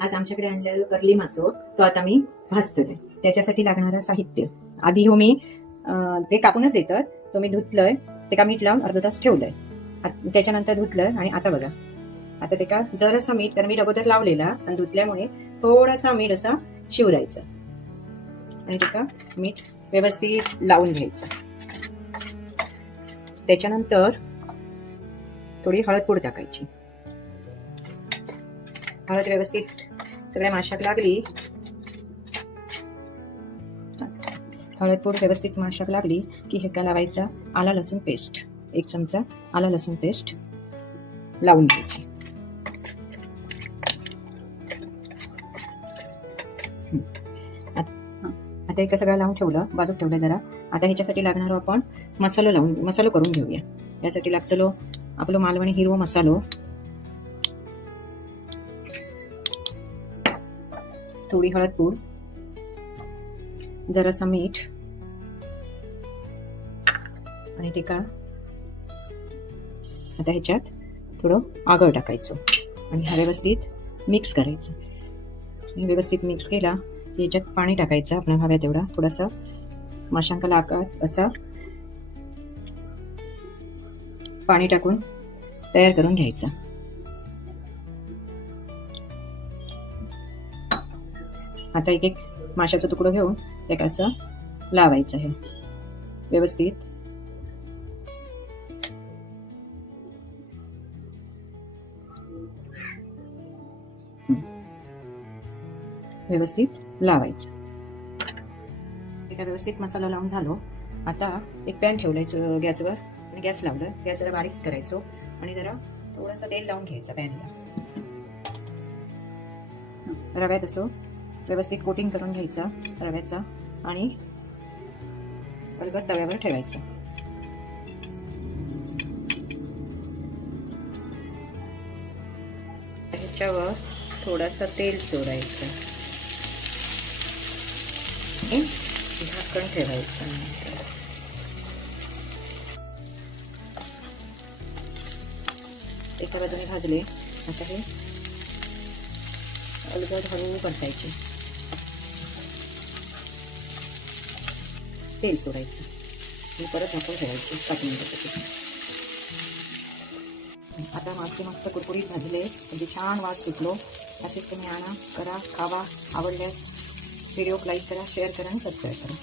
आज आमच्याकडे आणलेलं कर्ली मासो तो आता मी भाजतोय. त्याच्यासाठी लागणारं साहित्य आधी हो मी ते कापूनच देतात. तो मी धुतलंय, ते का मीठ लावून अर्धा तास ठेवलंय. त्याच्यानंतर धुतलंय आणि आता बघा, आता ते का जरासा मीठ, कारण मी अगोदर लावलेला आणि धुतल्यामुळे थोडासा मीठ असा शिवरायचा आणि ते का मीठ व्यवस्थित लावून घ्यायचं. त्याच्यानंतर थोडी हळद पूड टाकायची. हळद व्यवस्थित सगळ्या माशाक लागली, हळद पूड व्यवस्थित माशाक लागली की हे का लावायचा आला लसूण पेस्ट, 1 चमचा आला लसूण पेस्ट लावून घ्यायची. आता हे सगळं लावून ठेवलं, बाजूक ठेवलं जरा. आता ह्याच्यासाठी लागणार आपण मसालो करून घेऊया. यासाठी लागतलो आपलं मालवणी हिरवो मसालो, थोडी हळद पूड, जरासा मीठ आणि ते का आता ह्याच्यात थोडं आगळ टाकायचं आणि हा व्यवस्थित मिक्स करायचं. व्यवस्थित मिक्स केला की याच्यात पाणी टाकायचं आपण हव्या तेवढा, थोडासा माशांकाला आकार असा पाणी टाकून तयार करून घ्यायचा. आता एक माशाचा तुकडा घेऊन एक असं लावायचं आहे व्यवस्थित. व्यवस्थित लावायचं. एका व्यवस्थित मसाला लावून झालो. आता एक पॅन ठेवलायचं गॅसवर आणि गॅस लावलं. गॅस जरा बारीक करायचो आणि जरा थोडासा तेल लावून घ्यायचा पॅनला. रव्यात असो व्यवस्थित कोटिंग करून घ्यायचा रव्याचा आणि अलगद तव्यावर ठेवायचा. ह्याच्यावर थोडासा तेल सोडायचं, झाकण ठेवायचं. एका बाजूने भाजले आता हे अलगद हळू परतायचे. तेल सोडायचं आणि परत झाकण ठेवायचे 5 मिनिटासाठी. आता मासे मस्त कुरकुरीत भाजले, म्हणजे छान वास सुटलो. असेच तुम्ही आणा, करा, खावा. आवडल्यास व्हिडिओ लाईक करा, शेअर करा आणि सबस्क्राईब करा.